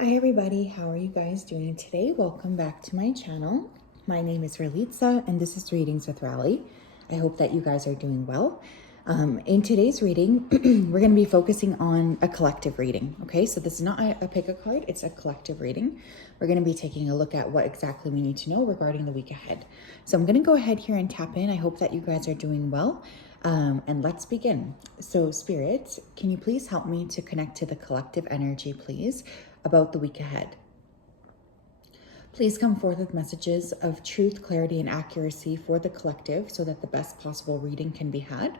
Hi everybody, how are you guys doing today? Welcome back to my channel. My name is Ralitza and this is Readings with Rally. I hope that you guys are doing well. In today's reading, we're going to be focusing on a collective reading. Okay, so this is not a pick a card, it's a collective reading. We're going to be taking a look at what exactly we need to know regarding the week ahead. So I'm going to go ahead here and tap in. I hope that you guys are doing well. And let's begin. So Spirit, can you please help me to connect to the collective energy, please, about the week ahead? Please come forth with messages of truth, clarity, and accuracy for the collective so that the best possible reading can be had.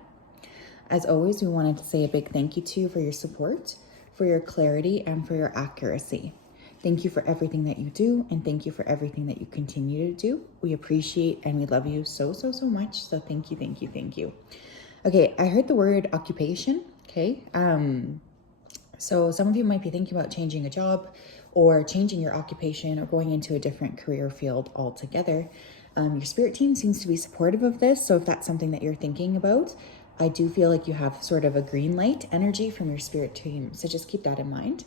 As always, we wanted to say a big thank you to you for your support, for your clarity, and for your accuracy. Thank you for everything that you do, and thank you for everything that you continue to do. We appreciate and we love you so much. So thank you, thank you, thank you. Okay, I heard the word occupation, okay? So some of you might be thinking about changing a job or changing your occupation or going into a different career field altogether. Your spirit team seems to be supportive of this. So if that's something that you're thinking about, I do feel like you have sort of a green light energy from your spirit team. So just keep that in mind.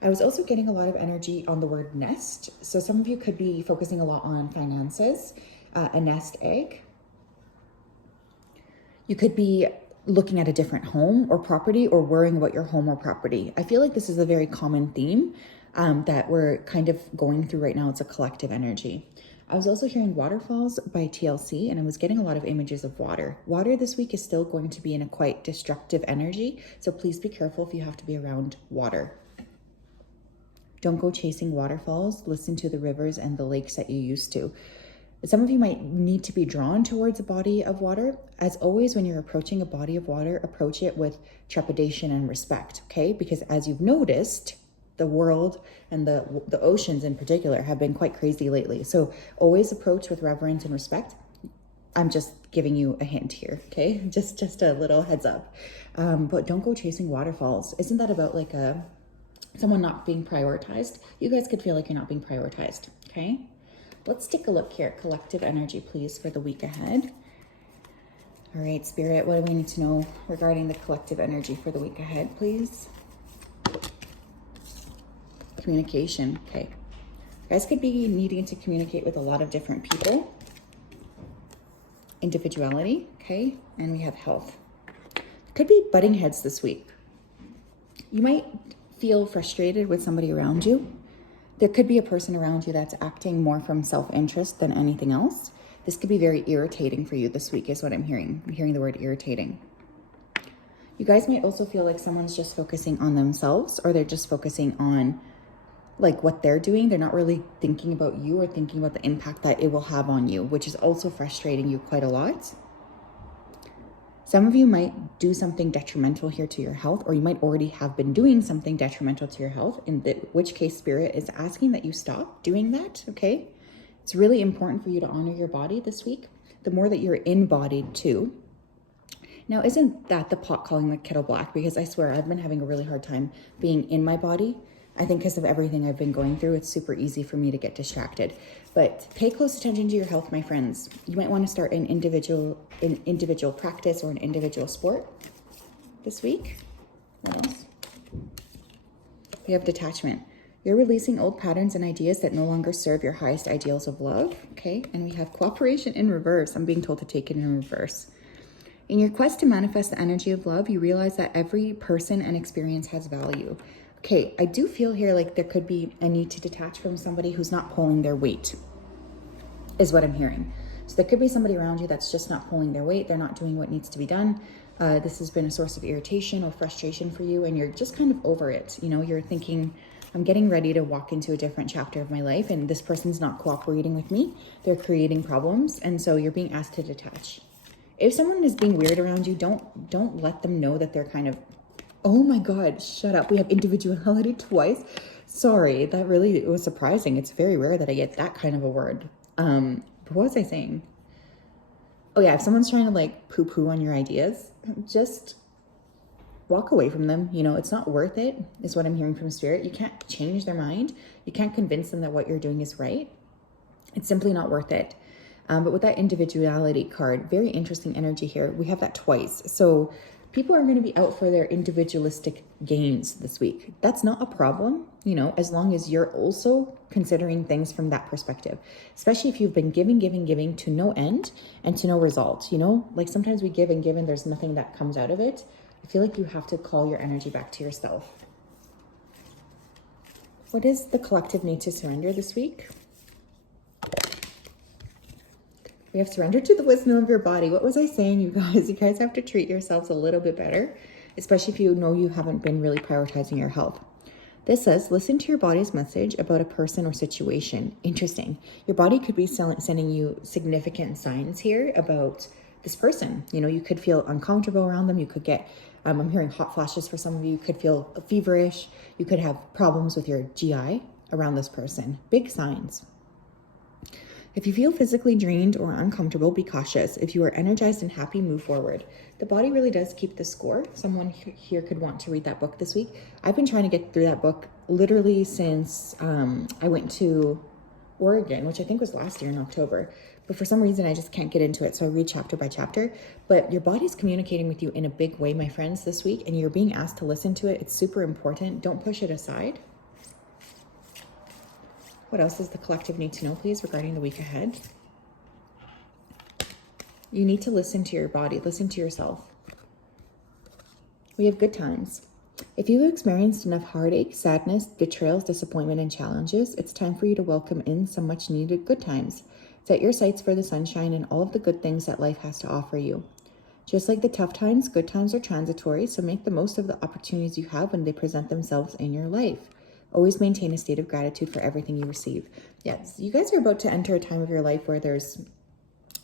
I was also getting a lot of energy on the word nest. So some of you could be focusing a lot on finances, a nest egg. You could be looking at a different home or property or worrying about your home or property. I feel like this is a very common theme that we're kind of going through right now. It's a collective energy. I was also hearing Waterfalls by TLC, and I was getting a lot of images of water. Water this week is still going to be in a quite destructive energy, so please be careful if you have to be around water. Don't go chasing waterfalls. Listen to the rivers and the lakes that you used to. Some of you might need to be drawn towards a body of water. As always, when you're approaching a body of water, approach it with trepidation and respect, okay? Because as you've noticed, the world and the oceans in particular have been quite crazy lately. So always approach with reverence and respect. I'm just giving you a hint here, okay? Just a little heads up. But don't go chasing waterfalls. Isn't that about like someone not being prioritized? You guys could feel like you're not being prioritized, okay? Let's take a look here. Collective energy, please, for the week ahead. All right, Spirit, what do we need to know regarding the collective energy for the week ahead, please? Communication, okay. You guys could be needing to communicate with a lot of different people. Individuality, okay, and we have health. Could be butting heads this week. You might feel frustrated with somebody around you. There could be a person around you that's acting more from self-interest than anything else. This could be very irritating for you this week is what I'm hearing. I'm hearing the word irritating. You guys might also feel like someone's just focusing on themselves, or they're just focusing on like what they're doing. They're not really thinking about you or thinking about the impact that it will have on you, which is also frustrating you quite a lot. Some of you might do something detrimental here to your health, or you might already have been doing something detrimental to your health, in which case Spirit is asking that you stop doing that, okay? It's really important for you to honor your body this week, the more that you're embodied too. Now, isn't that the pot calling the kettle black? Because I swear I've been having a really hard time being in my body. I think because of everything I've been going through, it's super easy for me to get distracted. But pay close attention to your health, my friends. You might want to start an individual practice or an individual sport this week. What else? We have detachment. You're releasing old patterns and ideas that no longer serve your highest ideals of love, okay? And we have cooperation in reverse. I'm being told to take it in reverse. In your quest to manifest the energy of love, you realize that every person and experience has value. Okay, I do feel here like there could be a need to detach from somebody who's not pulling their weight, is what I'm hearing. So there could be somebody around you that's just not pulling their weight. They're not doing what needs to be done. This has been a source of irritation or frustration for you, and you're just kind of over it. You know, you're thinking, I'm getting ready to walk into a different chapter of my life, and this person's not cooperating with me. They're creating problems, and so you're being asked to detach. If someone is being weird around you, don't let them know that they're kind of, oh my God, shut up. We have individuality twice. Sorry, that really was surprising. It's very rare that I get that kind of a word. But what was I saying? Oh yeah, if someone's trying to like poo-poo on your ideas, just walk away from them. You know, it's not worth it, is what I'm hearing from Spirit. You can't change their mind. You can't convince them that what you're doing is right. It's simply not worth it. But with that individuality card, very interesting energy here. We have that twice. So People are going to be out for their individualistic gains this week. That's not a problem, you know, as long as you're also considering things from that perspective, especially if you've been giving to no end and to no result, you know, like sometimes we give and give and there's nothing that comes out of it. I feel like you have to call your energy back to yourself. What does the collective need to surrender this week? We have surrendered to the wisdom of your body. What was I saying, you guys? You guys have to treat yourselves a little bit better, especially if you know you haven't been really prioritizing your health. This says, listen to your body's message about a person or situation. Interesting. Your body could be sending you significant signs here about this person. You know, you could feel uncomfortable around them. You could get, I'm hearing hot flashes for some of you. You could feel feverish. You could have problems with your GI around this person. Big signs. If you feel physically drained or uncomfortable, be cautious. If you are energized and happy, move forward. The body really does keep the score. Someone here could want to read that book this week. I've been trying to get through that book literally since I went to Oregon, which I think was last year in October. But for some reason, I just can't get into it. So I read chapter by chapter. But your body's communicating with you in a big way, my friends, this week. And you're being asked to listen to it. It's super important. Don't push it aside. What else does the collective need to know, please, regarding the week ahead? You need to listen to your body. Listen to yourself. We have good times. If you've experienced enough heartache, sadness, betrayals, disappointment, and challenges, it's time for you to welcome in some much needed good times. Set your sights for the sunshine and all of the good things that life has to offer you. Just like the tough times, good times are transitory, so make the most of the opportunities you have when they present themselves in your life. Always maintain a state of gratitude for everything you receive. Yes, you guys are about to enter a time of your life where there's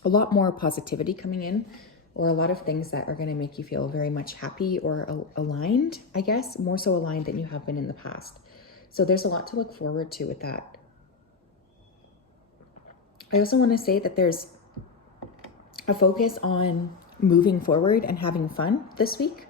a lot more positivity coming in, or a lot of things that are going to make you feel very much happy or aligned, I guess, more so aligned than you have been in the past. So there's a lot to look forward to with that. I also want to say that there's a focus on moving forward and having fun this week.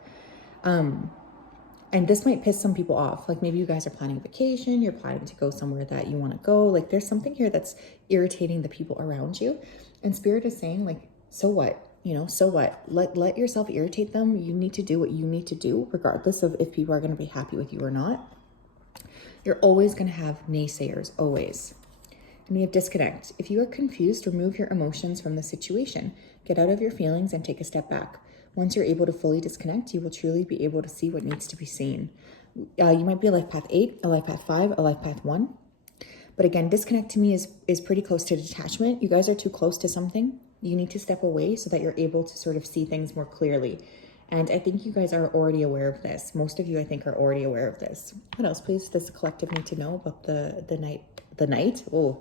And this might piss some people off. Like maybe you guys are planning a vacation, you're planning to go somewhere that you want to go. Like there's something here that's irritating the people around you. And Spirit is saying like, so what? You know, so what? Let yourself irritate them. You need to do what you need to do, regardless of if people are going to be happy with you or not. You're always going to have naysayers, always. And we have disconnect. If you are confused, remove your emotions from the situation. Get out of your feelings and take a step back. Once you're able to fully disconnect, you will truly be able to see what needs to be seen. You might be a life path 8, a life path 5, a life path 1. But again, disconnect to me is pretty close to detachment. You guys are too close to something. You need to step away so that you're able to sort of see things more clearly. And I think you guys are already aware of this. Most of you, I think, are already aware of this. What else, please, does the collective need to know about the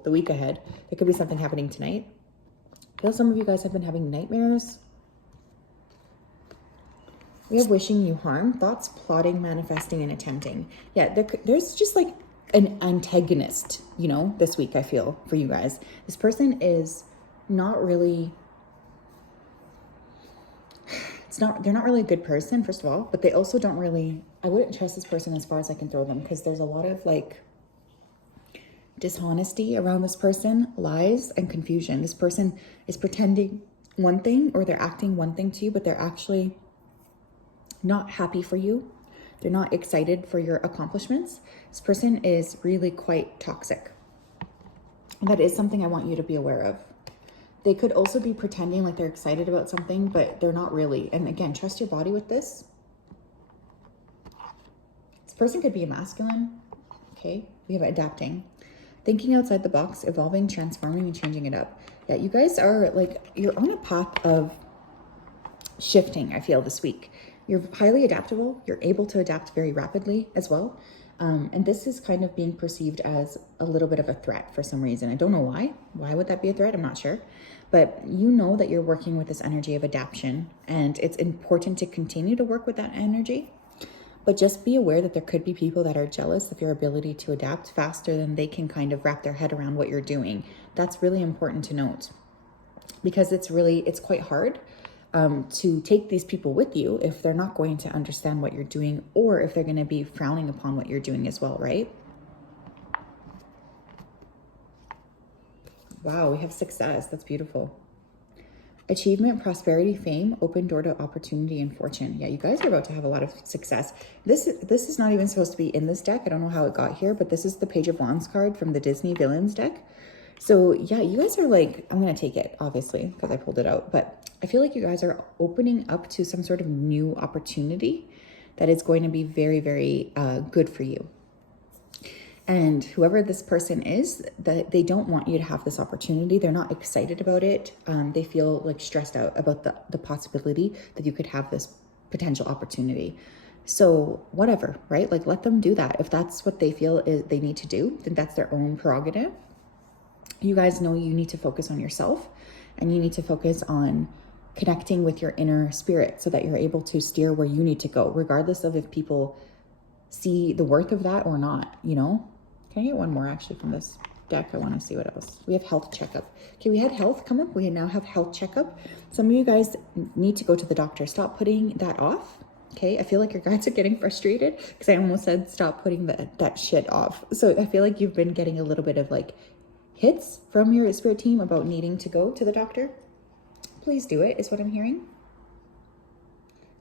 week ahead? There could be something happening tonight. I feel some of you guys have been having nightmares. We have wishing you harm, thoughts, plotting, manifesting, and attempting. Yeah, there's just like an antagonist, you know, this week, I feel, for you guys. This person is not really, they're not really a good person, first of all, but they also don't really, I wouldn't trust this person as far as I can throw them, because there's a lot of like dishonesty around this person, lies, and confusion. This person is pretending one thing, or they're acting one thing to you, but they're actually not happy for you. They're not excited for your accomplishments. This person is really quite toxic. That is something I want you to be aware of. They could also be pretending like they're excited about something, but they're not really. And again, trust your body with this. This person could be a masculine. Okay, we have adapting. Thinking outside the box, evolving, transforming, and changing it up. Yeah, you guys are like, you're on a path of shifting, I feel, this week. You're highly adaptable. You're able to adapt very rapidly as well. And this is kind of being perceived as a little bit of a threat for some reason. I don't know why. Why would that be a threat? I'm not sure. But you know that you're working with this energy of adaptation, and it's important to continue to work with that energy. But just be aware that there could be people that are jealous of your ability to adapt faster than they can kind of wrap their head around what you're doing. That's really important to note, because it's quite hard to take these people with you if they're not going to understand what you're doing, or if they're going to be frowning upon what you're doing as well, right? Wow, we have success. That's beautiful. Achievement, prosperity, fame, open door to opportunity and fortune. Yeah, you guys are about to have a lot of success. This is not even supposed to be in this deck. I don't know how it got here, but this is the Page of Wands card from the Disney Villains deck. So yeah, you guys are like, I'm going to take it, obviously, because I pulled it out. But I feel like you guys are opening up to some sort of new opportunity that is going to be very, very good for you. And whoever this person is, that they don't want you to have this opportunity. They're not excited about it. They feel like stressed out about the possibility that you could have this potential opportunity. So whatever, right? Like let them do that. If that's what they feel is they need to do, then that's their own prerogative. You guys know you need to focus on yourself, and you need to focus on connecting with your inner spirit so that you're able to steer where you need to go, regardless of if people see the worth of that or not, you know? Can I get one more actually from this deck? I want to see what else. We have health checkup. Okay, we had health come up. We now have health checkup. Some of you guys need to go to the doctor. Stop putting that off. Okay, I feel like your guys are getting frustrated because I almost said stop putting that shit off. So I feel like you've been getting a little bit of like hits from your spirit team about needing to go to the doctor. Please do it, is what I'm hearing.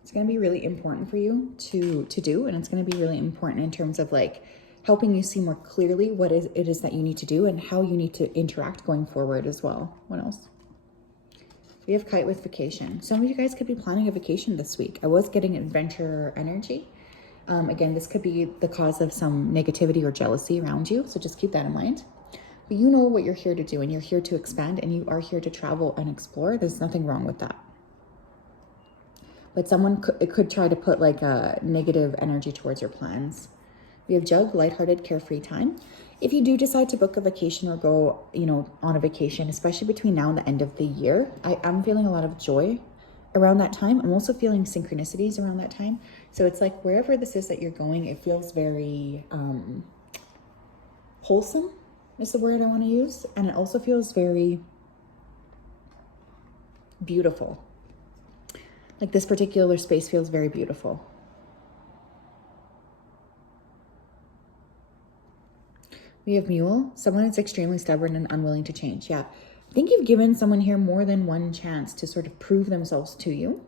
It's going to be really important for you to do, and it's going to be really important in terms of like helping you see more clearly what it is that you need to do and how you need to interact going forward as well. What else? We have kite with vacation. Some of you guys could be planning a vacation this week. I was getting adventure energy. Again, this could be the cause of some negativity or jealousy around you, so just keep that in mind. But you know what you're here to do, and you're here to expand, and you are here to travel and explore. There's nothing wrong with that. But someone could try to put like a negative energy towards your plans. We have jug, lighthearted, carefree time. If you do decide to book a vacation or go, you know, on a vacation, especially between now and the end of the year, I'm feeling a lot of joy around that time. I'm also feeling synchronicities around that time. So it's like wherever this is that you're going, it feels very wholesome is the word I want to use. And it also feels very beautiful. Like this particular space feels very beautiful. We have mule. Someone is extremely stubborn and unwilling to change. Yeah. I think you've given someone here more than one chance to sort of prove themselves to you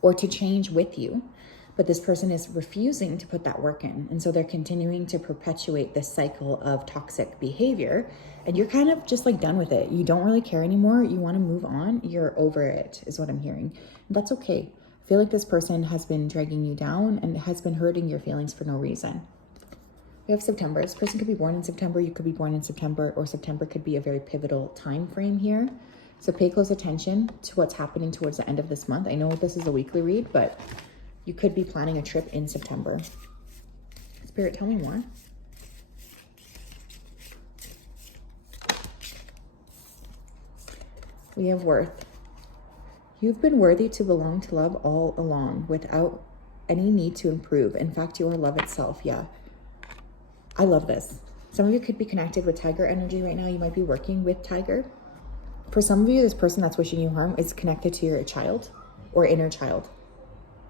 or to change with you. But this person is refusing to put that work in. And so they're continuing to perpetuate this cycle of toxic behavior. And you're kind of just like done with it. You don't really care anymore. You want to move on. You're over it, is what I'm hearing. And that's okay. I feel like this person has been dragging you down and has been hurting your feelings for no reason. We have September. This person could be born in September. You could be born in September, or September could be a very pivotal time frame here. So pay close attention to what's happening towards the end of this month. I know this is a weekly read, but you could be planning a trip in September. Spirit, tell me more. We have worth. You've been worthy to belong to love all along without any need to improve. In fact, you are love itself. Yeah. I love this. Some of you could be connected with tiger energy right now. You might be working with tiger. For some of you, this person that's wishing you harm is connected to your child or inner child.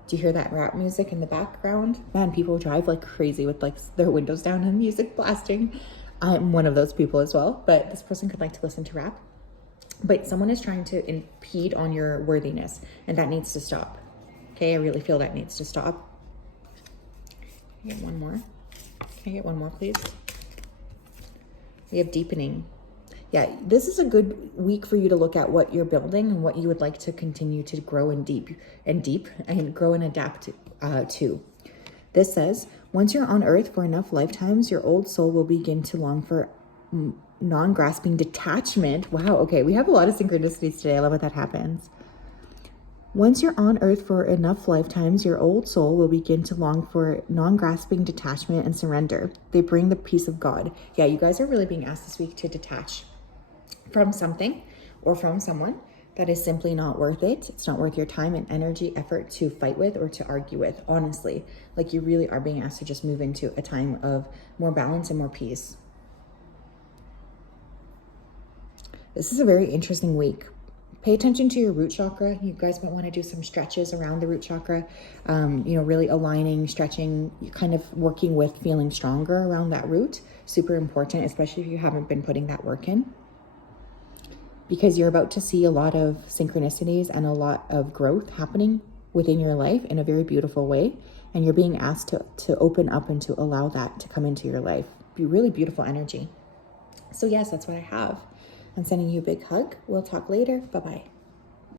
Do you hear that rap music in the background? Man, people drive like crazy with like their windows down and music blasting. I'm one of those people as well, but this person could like to listen to rap. But someone is trying to impede on your worthiness, and that needs to stop. Okay, I really feel that needs to stop. Can I get one more? Can I get one more, please? We have deepening. Yeah, this is a good week for you to look at what you're building and what you would like to continue to grow and grow and adapt to. This says, once you're on earth for enough lifetimes, your old soul will begin to long for non-grasping detachment. Wow, okay, we have a lot of synchronicities today. I love when that happens. Once you're on earth for enough lifetimes, your old soul will begin to long for non-grasping detachment and surrender. They bring the peace of God. Yeah, you guys are really being asked this week to detach from something or from someone that is simply not worth it. It's not worth your time and energy, effort to fight with or to argue with, honestly. Like you really are being asked to just move into a time of more balance and more peace. This is a very interesting week. Pay attention to your root chakra. You guys might want to do some stretches around the root chakra, really aligning, stretching, kind of working with feeling stronger around that root. Super important, especially if you haven't been putting that work in. because you're about to see a lot of synchronicities and a lot of growth happening within your life in a very beautiful way. And you're being asked to open up and to allow that to come into your life. Be really beautiful energy. So yes, that's what I have. I'm sending you a big hug. We'll talk later. Bye-bye.